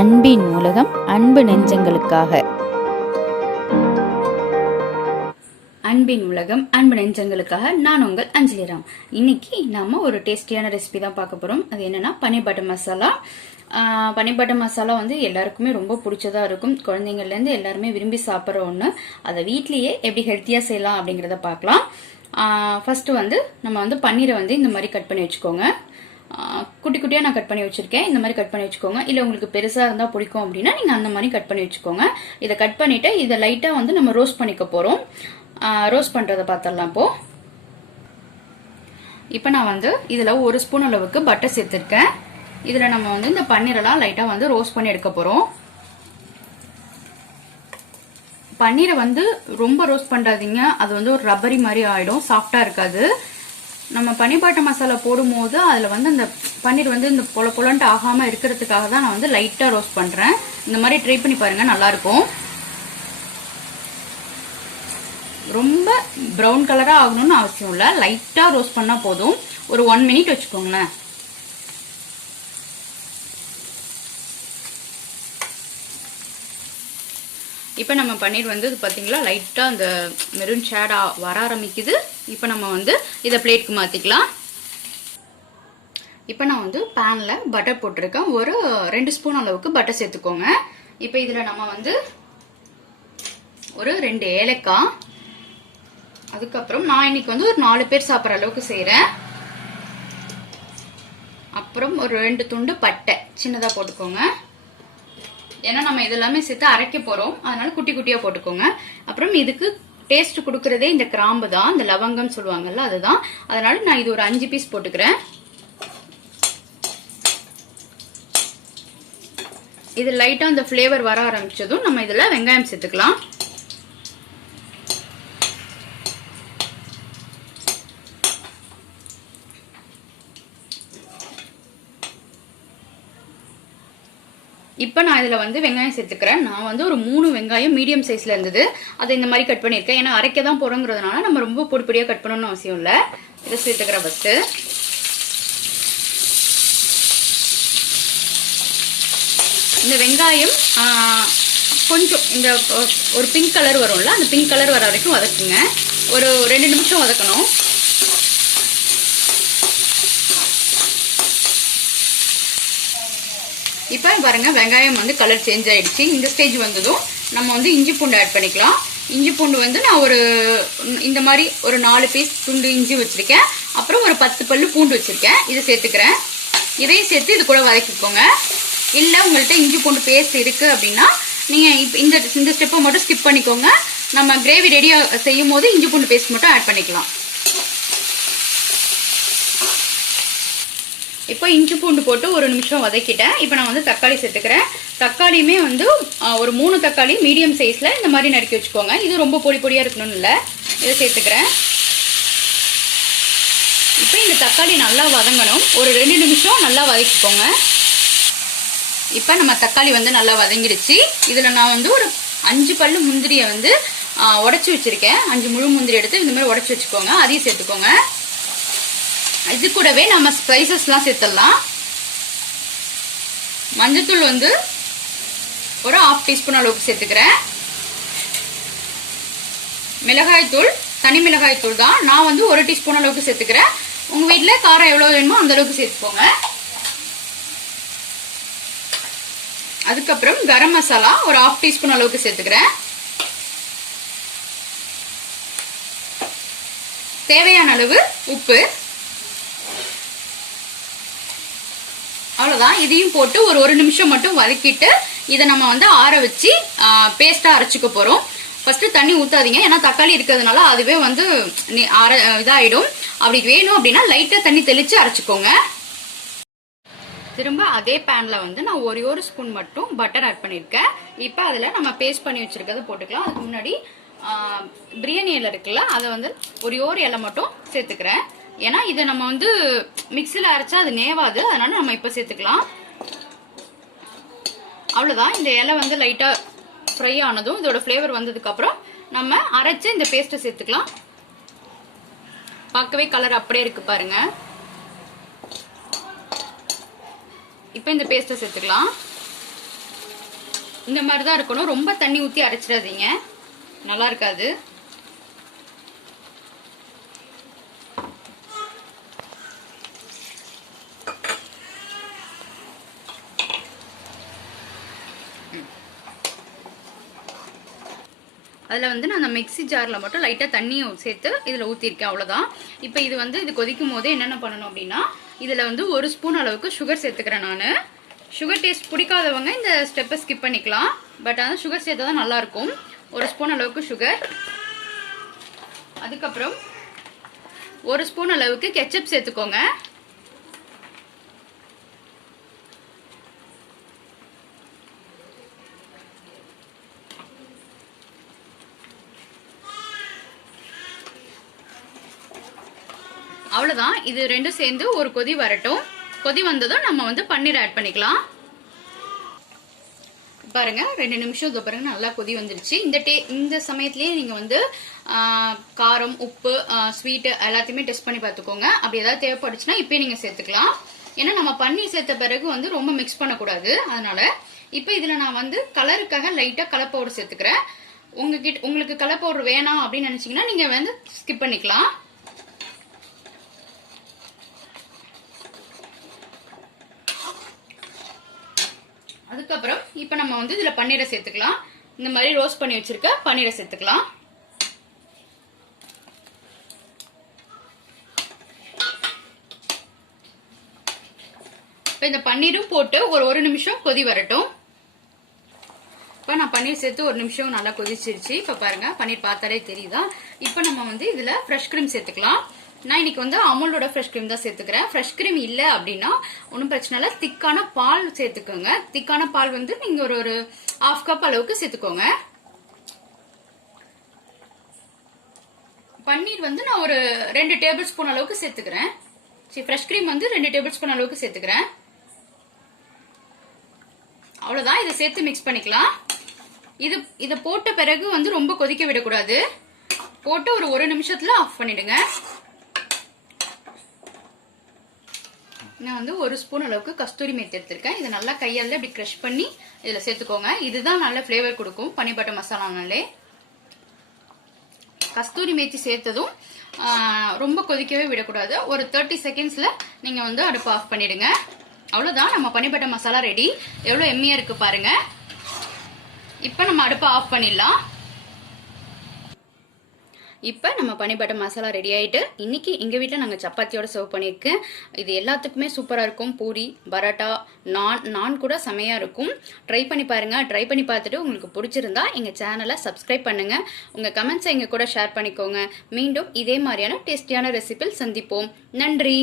அன்பின் உலகம் அன்பு நெஞ்சங்களுக்காக. அன்பின் உலகம் அன்பு நெஞ்சங்களுக்காக நான் உங்கள் அஞ்சலிராம். இன்னைக்கு நாம ஒரு டேஸ்டியான ரெசிபி தான் பார்க்க போறோம். அது என்னன்னா பன்னீர் பட்டர் மசாலா. பன்னீர் பட்டர் மசாலா வந்து எல்லாருக்குமே ரொம்ப பிடிச்சதா இருக்கும். குழந்தைங்கள்ல இருந்து எல்லாருமே விரும்பி சாப்பிட்ற ஒண்ணு. அதை வீட்லயே எப்படி ஹெல்த்தியா செய்யலாம் அப்படிங்கறத பார்க்கலாம். ஃபர்ஸ்ட் வந்து நம்ம வந்து பன்னீரை வந்து இந்த மாதிரி கட் பண்ணி வச்சுக்கோங்க. குட்டி குட்டியா நான் கட் பண்ணி வச்சிருக்கேன். இந்த மாதிரி கட் பண்ணி வச்சுக்கோங்க. இல்ல உங்களுக்கு பெருசா இருந்தா பிடிக்கும் அப்படின்னா நீங்க அந்த மாதிரி கட் பண்ணி வச்சுக்கோங்க. இதை கட் பண்ணிட்டு இதை லைட்டா வந்து நம்ம ரோஸ்ட் பண்ணிக்க போறோம். ரோஸ்ட் பண்றதை பார்த்தரலாம். இப்போ நான் வந்து இதுல ஒரு ஸ்பூன் அளவுக்கு பட்டர் சேர்த்திருக்கேன். இதுல நம்ம வந்து இந்த பன்னீரெல்லாம் லைட்டா வந்து ரோஸ்ட் பண்ணி எடுக்க போறோம். பன்னீரை வந்து ரொம்ப ரோஸ்ட் பண்ணாதீங்க, அது வந்து ஒரு ரப்பரி மாதிரி ஆயிடும், சாஃப்டா இருக்காது. நம்ம பன்னீர் பட்டர் மசாலா போடும் போது அதுல வந்து அந்த பன்னீர் வந்து இந்த பொல பொலன்ட்டு ஆகாம இருக்கிறதுக்காக தான் நான் வந்து லைட்டா ரோஸ்ட் பண்றேன். இந்த மாதிரி ட்ரை பண்ணி பாருங்க, நல்லா இருக்கும். ரொம்ப பிரவுன் கலரா ஆகணும்னு அவசியம் இல்ல, லைட்டா ரோஸ்ட் பண்ணா போதும். ஒரு 1 மினிட் வச்சுக்கோங்களேன். இப்ப நம்ம பன்னீர் வந்து பாத்தீங்களா லைட்டா அந்த மெரூன் ஷேட் வர ஆரம்பிக்குது. இப்ப நம்ம வந்து இத பிளேட்க்கு மாத்திக்கலாம். இப்ப நான் வந்து பேன்ல பட்டர் போட்டிருக்கேன். ஒரு 2 ஸ்பூன் அளவுக்கு பட்டர் சேர்த்துக்கோங்க. இப்ப இதுல நம்ம வந்து ஒரு 2 ஏலக்காய், அதுக்கப்புறம் நான் இன்னைக்கு வந்து ஒரு 4 பேர் சாப்பிட்ற அளவுக்கு செய்யறேன். அப்புறம் ஒரு 2 துண்டு பட்டை சின்னதா போட்டுக்கோங்க. ஏன்னா நம்ம இதெல்லாமே சேர்த்து அரைக்க போறோம், அதனால குட்டி குட்டியா போட்டுக்கோங்க. அப்புறம் இதுக்கு டேஸ்ட் கொடுக்கறதே இந்த கிராம்பு தான், இந்த லவங்கம் சொல்லுவாங்கல்ல அதுதான். அதனால நான் இது ஒரு 5 பீஸ் போட்டுக்கிறேன். இது லைட்டா அந்த ஃபிளேவர் வர ஆரம்பிச்சதும் நம்ம இதுல வெங்காயம் சேர்த்துக்கலாம். இப்ப நான் இதுல வந்து வெங்காயம் சேர்த்துக்கிறேன். நான் வந்து ஒரு 3 வெங்காயம் மீடியம் சைஸ்ல இருந்தது, அதை இந்த மாதிரி கட் பண்ணிருக்கேன். ஏன்னா அரைக்க தான் போறோங்கிறதுனால நம்ம ரொம்ப பொடிப்பொடியா கட் பண்ணணும்னு அவசியம் இல்ல. இதை சேர்த்துக்கிறேன் ஃபர்ஸ்ட். இந்த வெங்காயம் கொஞ்சம் இந்த ஒரு பிங்க் கலர் வரும்ல, அந்த பிங்க் கலர் வர வரைக்கும் வதக்குங்க. ஒரு 2 நிமிஷம் வதக்கணும். இப்ப பாருங்க வெங்காயம் வந்து கலர் சேஞ்ச் ஆயிடுச்சு. இந்த ஸ்டேஜ் வந்ததும் நம்ம வந்து இஞ்சி பூண்டு ஆட் பண்ணிக்கலாம். இஞ்சி பூண்டு வந்து நான் ஒரு இந்த மாதிரி ஒரு 4 பீஸ் துண்டு இஞ்சி வச்சிருக்கேன். அப்புறம் ஒரு 10 பல்லு பூண்டு வச்சிருக்கேன். இதை சேர்த்துக்கிறேன். இதையும் சேர்த்து இது கூட வதக்கிக்கோங்க. இல்ல உங்கள்கிட்ட இஞ்சி பூண்டு பேஸ்ட் இருக்கு அப்படின்னா நீங்க இந்த ஸ்டெப்பை மட்டும் ஸ்கிப் பண்ணிக்கோங்க. நம்ம கிரேவி ரெடியா செய்யும் போது இஞ்சி பூண்டு பேஸ்ட் மட்டும் ஆட் பண்ணிக்கலாம். இப்போ இஞ்சி பூண்டு போட்டு ஒரு நிமிஷம் வதக்கிட்டேன். இப்போ நான் வந்து தக்காளி சேர்த்துக்கிறேன். தக்காளியுமே வந்து ஒரு 3 தக்காளி மீடியம் சைஸ்ல இந்த மாதிரி நறுக்கி வச்சுக்கோங்க. இது ரொம்ப பொடி பொடியா இருக்கணும்னு இல்லை. இதை சேர்த்துக்கிறேன். இப்போ இந்த தக்காளி நல்லா வதங்கணும். ஒரு 2 நிமிஷம் நல்லா வதக்கிக்கோங்க. இப்போ நம்ம தக்காளி வந்து நல்லா வதங்கிடுச்சு. இதுல நான் வந்து ஒரு 5 பல்லு முந்திரியை வந்து உடைச்சு வச்சிருக்கேன். 5 முழு முந்திரி எடுத்து இந்த மாதிரி உடைச்சு வச்சுக்கோங்க. அதையும் சேர்த்துக்கோங்க. இது கூடவே நம்ம ஸ்பைசஸ்லாம் சேர்த்துடலாம். மஞ்சத்தூள் வந்து ஒரு 1/2 டீஸ்பூன் அளவுக்கு சேர்த்துக்கிறேன். மிளகாய் தூள் தனி மிளகாய் தூள் தான், நான் வந்து 1 டீஸ்பூன் அளவுக்கு சேர்த்துக்கிறேன். உங்க வீட்டுல காரம் எவ்வளவு வேணுமோ அந்த அளவுக்கு சேர்த்துக்கோங்க. அதுக்கப்புறம் கரம் மசாலா ஒரு 1/2 டீஸ்பூன் அளவுக்கு சேர்த்துக்கிறேன். தேவையான அளவு உப்பு. அவ்வளவுதான். இதையும் போட்டு ஒரு 1 நிமிஷம் மட்டும் வதக்கிட்டு இதை நம்ம வந்து ஆற வச்சு பேஸ்டா அரைச்சுக்க போறோம். ஃபர்ஸ்ட் தண்ணி ஊத்தாதீங்க, ஏன்னா தக்காளி இருக்கிறதுனால அதுவே வந்து இதாயிடும். அப்படி வேணும் அப்படின்னா லைட்டா தண்ணி தெளிச்சு அரைச்சுக்கோங்க. திரும்ப அதே பேன்ல வந்து நான் ஒரு ஸ்பூன் மட்டும் பட்டர் ஆட் பண்ணிருக்கேன். இப்ப அதுல நம்ம பேஸ்ட் பண்ணி வச்சிருக்கிறத போட்டுக்கலாம். அதுக்கு முன்னாடி பிரியாணி இலை இருக்குல்ல, அதை வந்து ஒரு இலை மட்டும் சேர்த்துக்கிறேன். ஏன்னா இதை நம்ம வந்து மிக்சில அரைச்சா அது நேவாது, அதனால நம்ம இப்ப சேர்த்துக்கலாம். அவ்வளவுதான். இந்த இலை வந்து லைட்டா ஃப்ரை ஆனதும் இதோட ஃபிளேவர் வந்ததுக்கு அப்புறம் நம்ம அரைச்ச இந்த பேஸ்ட்டை சேர்த்துக்கலாம். பார்க்கவே கலர் அப்படியே இருக்கு பாருங்க. இப்ப இந்த பேஸ்ட்டை சேர்த்துக்கலாம். இந்த மாதிரி தான் இருக்கணும். ரொம்ப தண்ணி ஊற்றி அரைச்சிடாதீங்க, நல்லா இருக்காது. அதில் வந்து நான் அந்த மிக்ஸி ஜாரில் மட்டும் லைட்டாக தண்ணியை சேர்த்து இதில் ஊற்றிருக்கேன், அவ்வளோதான். இப்போ இது வந்து இது கொதிக்கும் போதே என்னென்ன பண்ணணும் அப்படின்னா, இதில் வந்து 1 ஸ்பூன் அளவுக்கு சுகர் சேர்த்துக்கிறேன் நான். சுகர் டேஸ்ட் பிடிக்காதவங்க இந்த ஸ்டெப்பை ஸ்கிப் பண்ணிக்கலாம், பட் ஆனால் சுகர் சேர்த்தா தான் நல்லாயிருக்கும். 1 ஸ்பூன் அளவுக்கு சுகர். அதுக்கப்புறம் 1 ஸ்பூன் அளவுக்கு கெச்சப் சேர்த்துக்கோங்க. அவ்வளவுதான். இது ரெண்டும் சேர்ந்து ஒரு கொதி வரட்டும். கொதி வந்ததும் நம்ம வந்து பன்னீர் ஆட் பண்ணிக்கலாம். பாருங்க 2 நிமிஷம் பாருங்க நல்லா கொதி வந்துருச்சு. இந்த சமயத்திலேயே நீங்க வந்து காரம், உப்பு, ஸ்வீட் எல்லாத்தையுமே டெஸ்ட் பண்ணி பார்த்துக்கோங்க. அப்படி ஏதாவது தேவைப்படுச்சுன்னா இப்பயே நீங்க சேர்த்துக்கலாம். ஏன்னா நம்ம பன்னீர் சேர்த்த பிறகு வந்து ரொம்ப மிக்ஸ் பண்ணக்கூடாது. அதனால இப்ப இதுல நான் வந்து கலருக்காக லைட்டா கலர் பவுடர் சேர்த்துக்கிறேன். உங்களுக்கு கலர் பவுடர் வேணாம் அப்படின்னு நினைச்சீங்கன்னா நீங்க வந்து ஸ்கிப் பண்ணிக்கலாம். அதுக்கப்புறம் இப்ப நம்ம வந்து இதுல பன்னீரை சேர்த்துக்கலாம். இந்த மாதிரி ரோஸ்ட் பண்ணி வச்சிருக்க பன்னீரை சேர்த்துக்கலாம். இப்ப இந்த பன்னீரும் போட்டு ஒரு நிமிஷம் கொதி வரட்டும். இப்ப நான் பன்னீர் சேர்த்து 1 நிமிஷம் நல்லா கொதிச்சிருச்சு. இப்ப பாருங்க பன்னீர் பார்த்தாலே தெரியுதா. இப்ப நம்ம வந்து இதுல ஃப்ரெஷ் கிரீம் சேர்த்துக்கலாம். நான் இன்னைக்கு வந்து அமுலோட ஃப்ரெஷ் கிரீம் தான் சேர்த்துக்கிறேன். ஃப்ரெஷ் கிரீம் இல்ல அப்படின்னா ஒன்றும் பிரச்சனை இல்லை, திக்கான பால் சேர்த்துக்கோங்க. திக்கான பால் வந்து நீங்க ஒரு 1/2 கப் அளவுக்கு சேர்த்துக்கோங்க. பன்னீர் வந்து நான் ஒரு 2 டேபிள் ஸ்பூன் அளவுக்கு சேர்த்துக்கிறேன். சரி, ஃப்ரெஷ் கிரீம் வந்து 2 டேபிள் ஸ்பூன் அளவுக்கு சேர்த்துக்கிறேன். அவ்வளவுதான். இதை சேர்த்து மிக்ஸ் பண்ணிக்கலாம். இதை போட்ட பிறகு வந்து ரொம்ப கொதிக்க விடக்கூடாது. போட்டு ஒரு நிமிஷத்துல ஆஃப் பண்ணிடுங்க. நான் வந்து 1 ஸ்பூன் அளவுக்கு கஸ்தூரி மேத்தி எடுத்திருக்கேன். இதை நல்லா கையால இப்படி கிரஷ் பண்ணி இதுல சேர்த்துக்கோங்க. இதுதான் நல்ல ஃபிளேவர் கொடுக்கும் பன்னீர் பட்டர் மசாலானாலே. கஸ்தூரி மேத்தி சேர்த்ததும் ரொம்ப கொதிக்கவே விடக்கூடாது. ஒரு 30 செகண்ட்ஸ்ல நீங்க வந்து அடுப்பு ஆஃப் பண்ணிடுங்க. அவ்வளவுதான், நம்ம பன்னீர் பட்டர் மசாலா ரெடி. எவ்வளவு எம்மியா இருக்கு பாருங்க. இப்ப நம்ம அடுப்பை ஆஃப் பண்ணிடலாம். இப்போ நம்ம பன்னீர் பட்டர் மசாலா ரெடி ஆயிட்டு, இன்னைக்கு எங்க வீட்டில் நாங்கள் சப்பாத்தியோட சர்வ் பண்ணியிருக்கேன். இது எல்லாத்துக்குமே சூப்பராக இருக்கும். பூரி, பரோட்டா, நான் கூட செமையாக இருக்கும். ட்ரை பண்ணி பாருங்க. ட்ரை பண்ணி பார்த்துட்டு உங்களுக்கு பிடிச்சிருந்தா எங்கள் சேனலை சப்ஸ்கிரைப் பண்ணுங்க. உங்கள் கமெண்ட்ஸை எங்கள் கூட ஷேர் பண்ணிக்கோங்க. மீண்டும் இதே மாதிரியான டேஸ்டியான ரெசிபியில் சந்திப்போம். நன்றி.